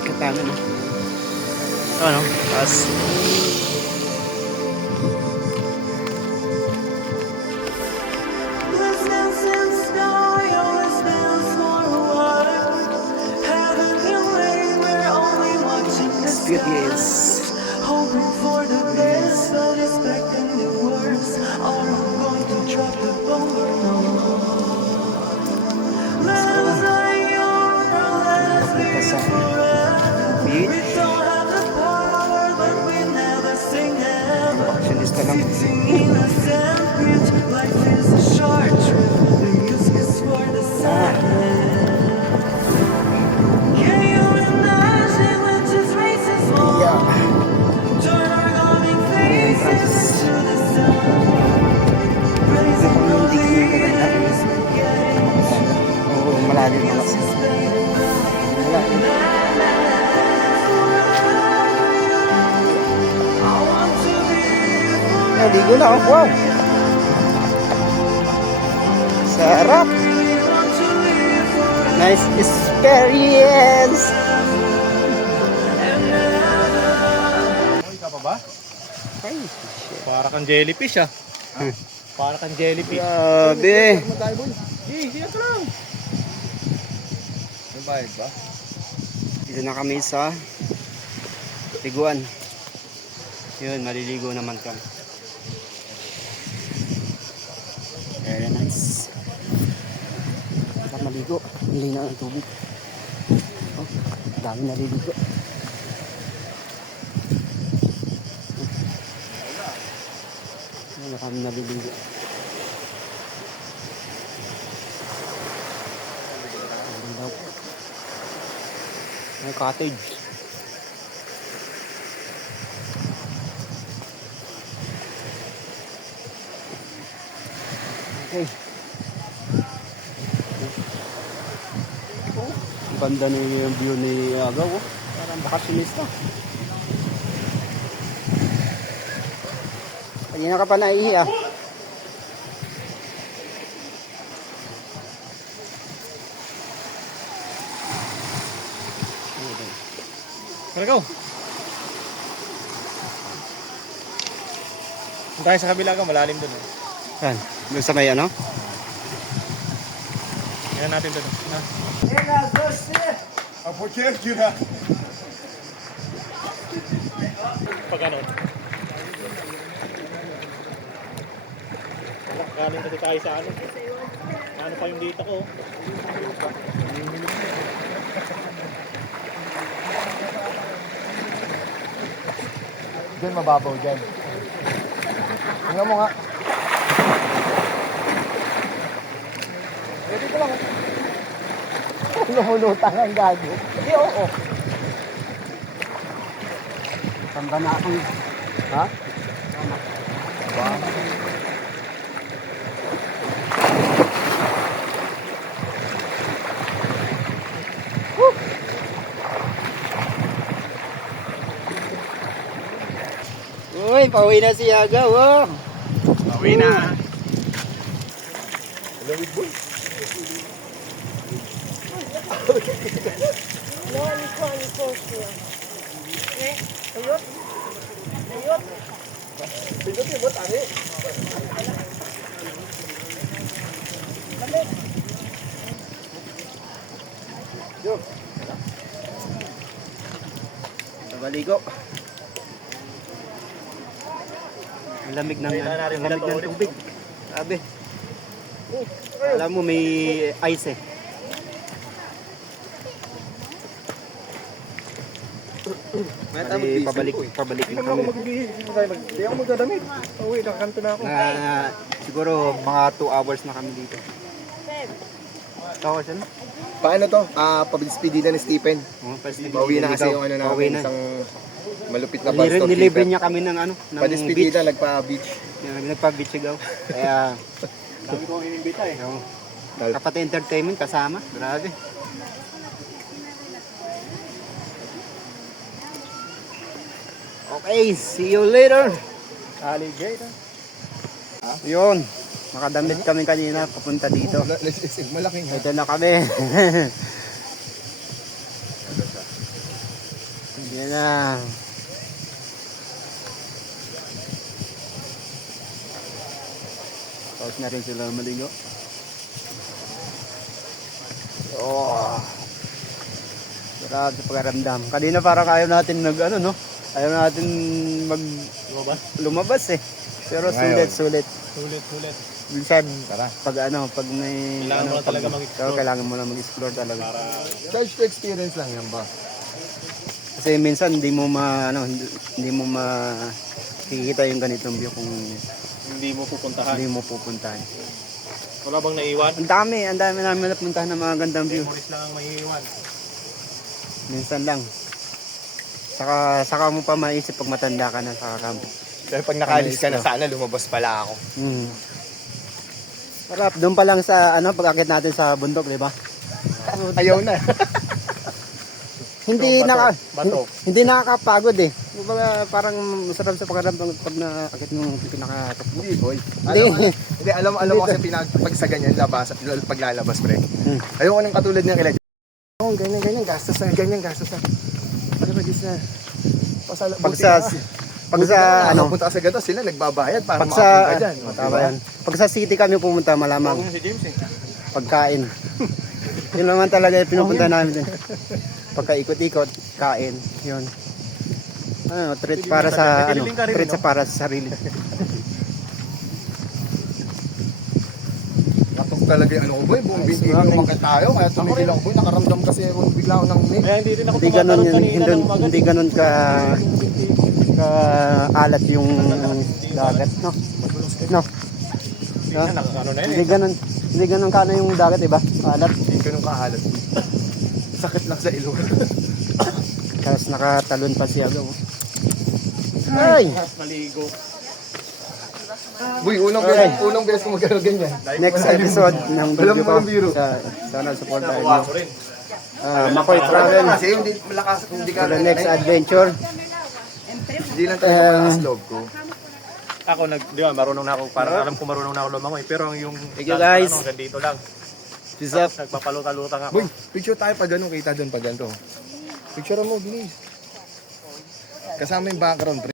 Nakita mo. Ano? Tapos beauty is hoping for the best, but expecting the worst. Are we going to drop the bomb or no? Let us lie young or let us live forever. We don't have the power, but we never say never. Sitting in a sandwich, life is a short trip. The music is for the silent. Malalim na kasi. Naligo na ako. Wow. Sarap. Nice experience. Okay ka pa ba? Ay, Para kang jellyfish ah. Para kang jellyfish. grabe. Sige ka lang. May bayad ba? Dito na kami sa Tiguan. Yun, maliligo naman kami. Very nice. Sarap maligo. Hindi na ang tubig. Oh, dami naliligo. Wala kami naliligo. May cottage. Okay. Oh, ganda na yung view ni Agaw. Oh. Parang bakasyonista. Kanina ka pa naihi ah. Tara go. Kung tayo sa kabila ka, malalim dun eh. Yan. Doon sa may ano? Yan natin dun. Ha? Ah, por que tirar? Pag ano? Kanin kasi tayo sa ano. Ano pa yung data ko? Diyan mababaw dyan. Tingnan mo nga. Pwede ko lang. Lumulutang ang gago. Hindi, oo. Tamba na akong... Ha? Ba? Uy, pauwi na si Agaw, oh. Pauwi na. Lawig boy. Pindot, ani. Yo. Baligo. Ang lamig ng tubig. Sabi. Alam mo may ice eh. May pabalik na kami. Hindi ako magdadamit. Uwi, nakakanto na ako. Siguro mga 2 hours na kami dito. 2 hours ano? Paano to? Pabilis-pidi na ni Stephen. Pauwi na kasi yung ano Pauwi namin, na. isang malupit na bar store. Nilibre niya kami ng ano, ng Padispidi beach. na, nagpa-beach. Nagpa-beach sigaw. Kaya Dami ko inimbita eh. kapati entertainment kasama. Grabe. Okay, see you later. Alligator. Yun. Nakadamit kami kanina papunta dito. Malaking ha. Ito na kami. Yan na. Tapos na rin sila maligo. Oh. Sarap sa pagkaramdam. Kanina parang ayaw natin ano no? Ayaw natin lumabas eh. Pero sulit. Sulit. Minsan, pag may... Kailangan mo lang talaga mag-explore. Kailangan mo lang mag-explore talaga. Charge to experience lang yan ba? Kasi minsan hindi mo makikita yung ganitong view kung Hindi mo pupuntahan. hindi mo pupuntahan. Wala bang naiwan? Ang dami namin napuntahan ng mga gandang view. Memories lang ang maiiwan. Minsan lang. Saka mo pa maisip pag matanda ka na sa camp. Pero pag nakalis ka na, sana lumabas pala ako. Sarap, doon pa lang sa pag-akit natin sa bundok, di ba? Ayaw na. Hindi Bato. hindi nakakapagod eh. Kumbaga parang masarap sa pakiramdam pag naakit mo pinaka-top. Hindi, boy. Hindi. Hindi, alam mo kasi pag sa ganyan, paglalabas, pre. Ayoko nang katulad ng kila. Oh, ganyan, gastos na. Ano ba, na? Pag sa punta ka sa gato, sila nagbabayad para pag sa makapunta dyan. tama yan. Pag sa city kami pumunta malamang Si James eh. pagkain. Yun naman talaga yung pinupunta namin din. Pagka-ikot-ikot, kain, yun. Treat para sa treat para sa sarili. Tapos talaga yung boy, buong binti yung mga tayo, kaya tumigil ako boy, nakaramdam kasi ako bigla ako ng Kaya hindi rin ako Hindi ganun tumatalon yun, kanina ng umaga. hindi ganun ka alat yung dagat, no? No. Ano na yun eh. Hindi ganun kana yung dagat, diba? Alat. Hindi ko nung kahalat. Sakit lang sa ilong. Tapos nakatalon pa siya. Ay! Maligo. Boy, unang beses ko magkano ganyan. Next episode ng Alam video mo ang biro. ko sana support tayo. Nakuha ko rin. Makoy Travel Kasi hindi malakas, hindi ka for the next adventure. Hindi lang tayo malakas loob ko. Ako di ba, marunong na ako, parang alam ko marunong na ako lumangoy. Pero yung Thank you, guys. hanggang dito lang. Peace up. Nagpapaluta-lutang ako. Boy, picture tayo pag ganun, kita doon pag ganito. Picture mo, bilis. Kasama yung background, pre.